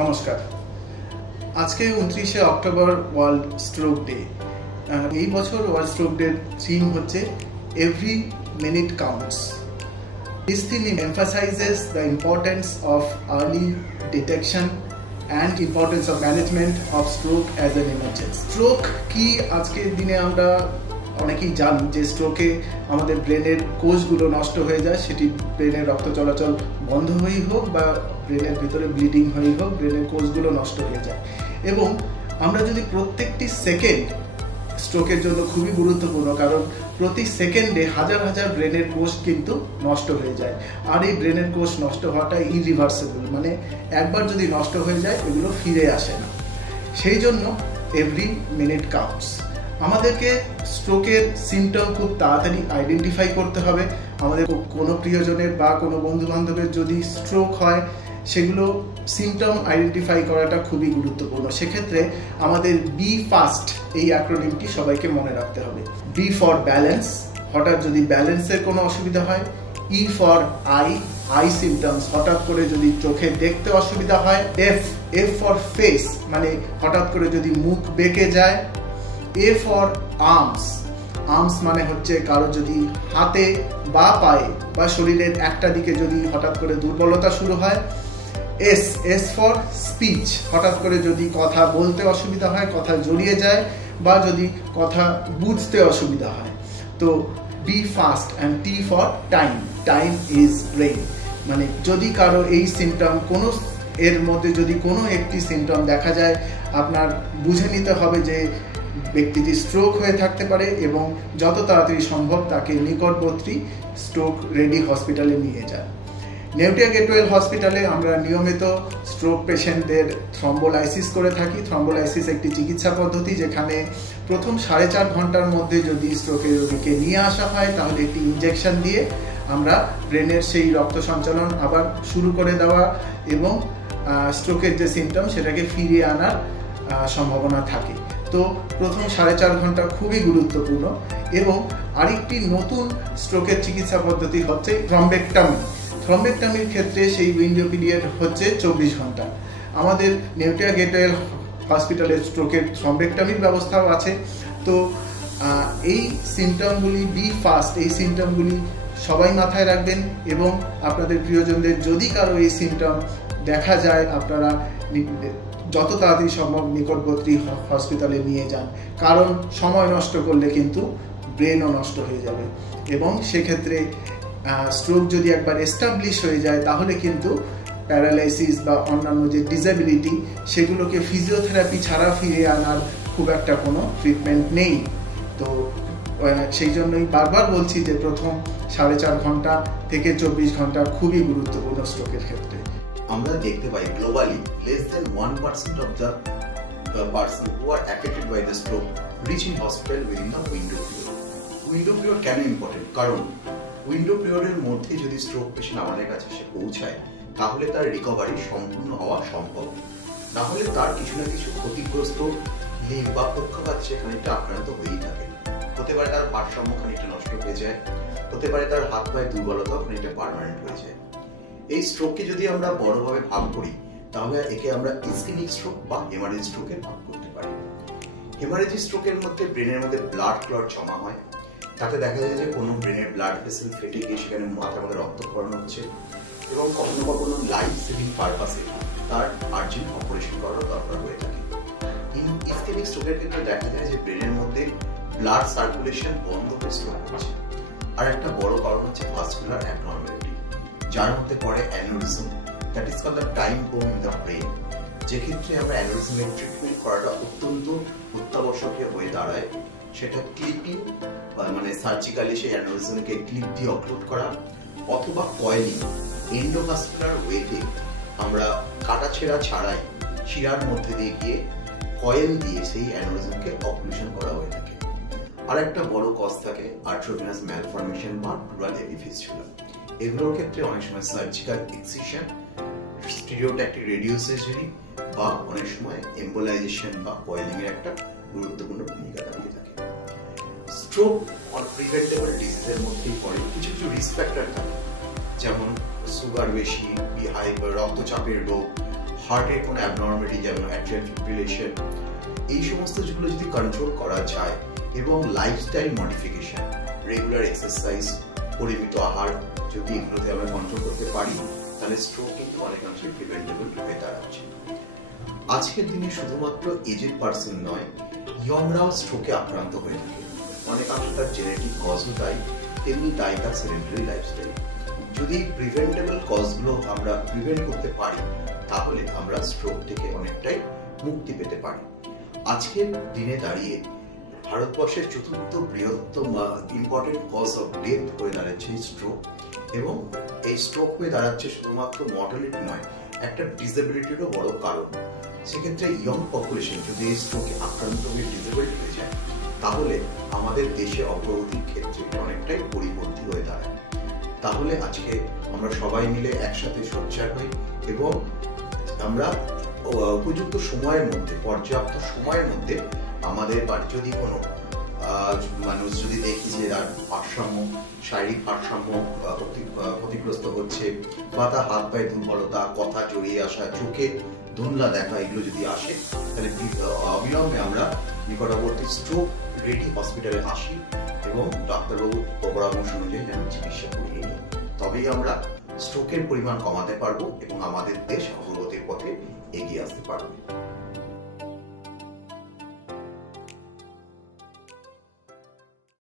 নমস্কার। আজকে 29শে October world stroke day. এই বছর ওয়ার্ল্ড স্ট্রোক ডের থিম হচ্ছে every minute counts. This theme emphasizes the importance of early detection and importance of management of stroke as an emergency. Stroke কি আজকের দিনে আমরা অনেকেই জানি যে স্ট্রোকে আমাদের ব্রেনের কোষগুলো নষ্ট হয়ে যায়, সেটি ব্রেনের রক্ত চলাচল বন্ধ হয়েই হোক বা ব্রেনের ভিতরে ব্লিডিং হয়েই হোক, ব্রেনের কোষগুলো নষ্ট হয়ে যায়। এবং আমরা যদি প্রত্যেকটি সেকেন্ড স্ট্রোকের জন্য খুবই গুরুত্বপূর্ণ, কারণ প্রতি সেকেন্ডে হাজার হাজার ব্রেনের কোষ কিন্তু নষ্ট হয়ে যায়। আর এই ব্রেনের কোষ নষ্ট হওয়াটা ইরিভার্সেবল, মানে একবার যদি নষ্ট হয়ে যায় এগুলো ফিরে আসে না। সেই জন্য এভরি মিনিট কাউন্টস। আমাদেরকে স্ট্রোকের সিমটম খুব তাড়াতাড়ি আইডেন্টিফাই করতে হবে। আমাদের কোনো প্রিয়জনের বা কোনো বন্ধু বান্ধবের যদি স্ট্রোক হয়, সেগুলো সিমটম আইডেন্টিফাই করাটা খুবই গুরুত্বপূর্ণ। সেক্ষেত্রে আমাদের বি ফাস্ট এই অ্যাক্রোনিমটি সবাইকে মনে রাখতে হবে। বি ফর ব্যালেন্স, হঠাৎ যদি ব্যালেন্সের কোনো অসুবিধা হয়। ই ফর আই সিমটমস, হঠাৎ করে যদি চোখে দেখতে অসুবিধা হয়। এফ ফর ফেস, মানে হঠাৎ করে যদি মুখ বেঁকে যায়। এ ফর আর্মস মানে হচ্ছে কারো যদি হাতে বা পায়ে বা শরীরের একটা দিকে যদি হঠাৎ করে দুর্বলতা শুরু হয়। এস ফর স্পিচ, হঠাৎ করে যদি কথা বলতে অসুবিধা হয়, কথা জড়িয়ে যায় বা যদি কথা বুঝতে অসুবিধা হয়। তো BE FAST and T for time is brain, মানে যদি কারো এই সিমটম কোনো এর মধ্যে যদি কোনো একটি সিমটম দেখা যায়, আপনার বুঝে নিতে হবে যে ব্যক্তিটি স্ট্রোক হয়ে থাকতে পারে এবং যত তাড়াতাড়ি সম্ভব তাকে নিকটবর্তী স্ট্রোক রেডি হসপিটালে নিয়ে যান। নেউটিয়া গেটওয়েল হসপিটালে আমরা নিয়মিত স্ট্রোক পেশেন্টদের থ্রম্বোলাইসিস করে থাকি। থ্রম্বোলাইসিস একটি চিকিৎসা পদ্ধতি যেখানে প্রথম 4.5 ঘন্টার মধ্যে যদি স্ট্রোকের রোগীকে নিয়ে আসা হয়, তাহলে একটি ইনজেকশন দিয়ে আমরা ব্রেনের সেই রক্ত সঞ্চালন আবার শুরু করে দেওয়া এবং স্ট্রোকের যে সিমটম সেটাকে ফিরিয়ে আনার সম্ভাবনা থাকে। তো প্রথম 4.5 ঘন্টা খুবই গুরুত্বপূর্ণ। এবং আরেকটি নতুন স্ট্রোকের চিকিৎসা পদ্ধতি হচ্ছে থ্রম্বেক্টমি। থ্রম্বেক্টমির ক্ষেত্রে সেই উইন্ডো পিরিয়ড হচ্ছে 24 ঘন্টা। আমাদের নেউটিয়া গেটওয়েল হসপিটালের স্ট্রোকের থ্রম্বেক্টমির ব্যবস্থাও আছে। তো এই সিমটমগুলি বি ফাস্ট, এই সিমটমগুলি সবাই মাথায় রাখবেন এবং আপনাদের প্রিয়জনদের যদি কারো এই সিমটম দেখা যায়, আপনারা যত তাড়াতাড়ি সম্ভব নিকটবর্তী হসপিটালে নিয়ে যান, কারণ সময় নষ্ট করলে কিন্তু ব্রেনও নষ্ট হয়ে যাবে। এবং সেক্ষেত্রে স্ট্রোক যদি একবার এস্টাবলিশ হয়ে যায়, তাহলে কিন্তু প্যারালাইসিস বা অন্যান্য যে ডিসএবিলিটি, সেগুলোকে ফিজিওথেরাপি ছাড়া ফিরিয়ে আনার খুব একটা কোনো ট্রিটমেন্ট নেই। তো সেই জন্যই বারবার বলছি যে প্রথম 4.5 ঘন্টা থেকে 24 ঘন্টা খুবই গুরুত্বপূর্ণ স্ট্রোকের ক্ষেত্রে। আমরা দেখতে পাই globally less than 1% of the person who are affected by the stroke reaching hospital within the window period. Window period কেন ইম্পর্টেন্ট? কারণ উইন্ডো পিরিয়ডের মধ্যে যদি স্ট্রোক পেশেন্ট আমাদের কাছে এসে পৌঁছায়, তাহলে তার রিকভারি সম্পূর্ণ হওয়া সম্ভব। না হলে তার কিছু না কিছু ক্ষতিগ্রস্ত লিম্ব বা পক্ষাঘাত খানিকটা আক্রান্ত হয়েই থাকে। হতে পারে তার ভারসাম্য খানিকটা নষ্ট হয়ে যায়, হতে পারে তার হাত পায়ে দুর্বলতাও খানিকটা পার্মানেন্ট হয়ে যায়। এই স্ট্রোককে যদি আমরা বড়ভাবে ভাগ করি, তাহলে একে আমরা ইসকেমিক স্ট্রোক বা হেমারেজ স্ট্রোকে ভাগ করতে পারি। হেমারেজ স্ট্রোকের মধ্যে ব্রেনের মধ্যে ব্লাড ক্লট জমা হয়, তাতে দেখা যায় যে কোনো ব্রেনের ব্লাড ভেসেল ফেটে গিয়ে সেখানে মাথার মধ্যে রক্তক্ষরণ হচ্ছে এবং কখনো কখনো লাইফ সেভিং পারপাসে তার আর্জেন্ট অপারেশন করার দরকার হয়ে থাকে। ইসকেমিক স্ট্রোকের ক্ষেত্রে দেখা যায় যে ব্রেনের মধ্যে ব্লাড সার্কুলেশন বন্ধ হয়ে স্ট্রোক হচ্ছে। আর একটা বড় কারণ হচ্ছে ভাস্কুলার অ্যাবনর্মালিটি, যার মধ্যে পড়ে aneurysm, that is called the time bomb in the brain. যে ক্ষেত্রে আমরা অ্যানিউরিজমের ট্রিটমেন্ট করাটা অত্যন্ত অত্যাবশ্যকীয় হয়ে দাঁড়ায়। সেটা ক্লিপিং মানে সার্জিক্যালি সেই অ্যানিউরিজমকে ক্লিপ দিয়ে অক্লুড করা, অথবা কয়েলিং এন্ডোভাস্কুলার ওয়েতে আমরা কাটাছেঁড়া ছাড়াই শিরার মধ্যে দিয়ে গিয়ে কয়েল দিয়ে সেই অ্যানিউরিজমকে অক্লুশন করা হয়ে থাকে। আর একটা বড় কজ থাকে আর্টারিওভেনাস ম্যালফরমেশন বা প্লুরাল এপিফিস্টুলা। এগুলোর ক্ষেত্রে অনেক সময় সার্জিক্যাল এক্সিশন, স্টিরিওট্যাকটিক রেডিও সার্জারি বা অনেক সময় এম্বোলাইজেশন বা কয়েলিং এর একটা গুরুত্বপূর্ণ ভূমিকা দাঁড়িয়ে থাকে। স্ট্রোক অন প্রিভেন্টেবল ডিজিজের মধ্যেই পড়ে। কিছু কিছু রিস্ক ফ্যাক্টর থাকে, যেমন সুগার বেশি, হাইপার রক্তচাপের রোগ, হার্টের কোনো অ্যাবনর্মালিটি যেমন অ্যাট্রিয়াল ফিব্রিলেশন, এই সমস্ত যেগুলো যদি কন্ট্রোল করা যায় এবং লাইফস্টাইল মডিফিকেশন, রেগুলার এক্সারসাইজ, পরিমিত আহার যদি এগুলোতে আমরা কন্ট্রোল করতে পারি, তাহলে স্ট্রোক কিন্তু অনেকাংশে প্রিভেন্টেবল হয়ে দাঁড়াচ্ছে। আজকের দিনে শুধুমাত্র এজেড পার্সন নয়, ইয়ংরাও স্ট্রোকে আক্রান্ত হয়ে থাকে। অনেকাংশে তার জেনেটিক কজও দায়ী, তেমনি দায়ী তার সেডেন্টারি লাইফস্টাইল। যদি প্রিভেন্টেবল কজগুলো আমরা প্রিভেন্ট করতে পারি, তাহলে আমরা স্ট্রোক থেকে অনেকটাই মুক্তি পেতে পারি। আজকের দিনে দাঁড়িয়ে ভারতবর্ষের চতুর্থ বৃহত্তম ইম্পর্টেন্ট কজ অফ ডেথ হয়ে দাঁড়াচ্ছে স্ট্রোক, এবং এই স্ট্রোক হয়ে দাঁড়াচ্ছে শুধুমাত্র মর্টালিটি নয়, একটা ডিসেবিলিটিরও বড় কারণ। সেক্ষেত্রে ইয়ং পপুলেশন যদি এই স্ট্রোকে আক্রান্ত হয়ে ডিসেবলড হয়ে যায়, তাহলে আমাদের দেশে অগ্রগতির ক্ষেত্রে অনেকটাই পরিবর্তী হয়ে দাঁড়ায়। তাহলে আজকে আমরা সবাই মিলে একসাথে সোচ্চার হই এবং আমরা উপযুক্ত সময়ের মধ্যে, পর্যাপ্ত সময়ের মধ্যে আমাদের বাড়ি যদি কোনো মানুষ যদি দেখি যে তার ভারসাম্য, শারীরিক ভারসাম্য ক্ষতিগ্রস্ত হচ্ছে, বা তার হাত পায়ে দুর্বলতা, কথা জড়িয়ে আসা, চোখে ধুনলা দেখা, এগুলো যদি আসে, তাহলে অবিলম্বে আমরা নিকটবর্তী স্ট্রোক রেডি হসপিটালে আসি এবং ডাক্তারবাবুর পরামর্শ অনুযায়ী যেন চিকিৎসা করিয়ে নিই। তবেই আমরা স্ট্রোকের পরিমাণ কমাতে পারবো এবং আমাদের দেশ অগ্রগতির পথে এগিয়ে আসতে পারবে।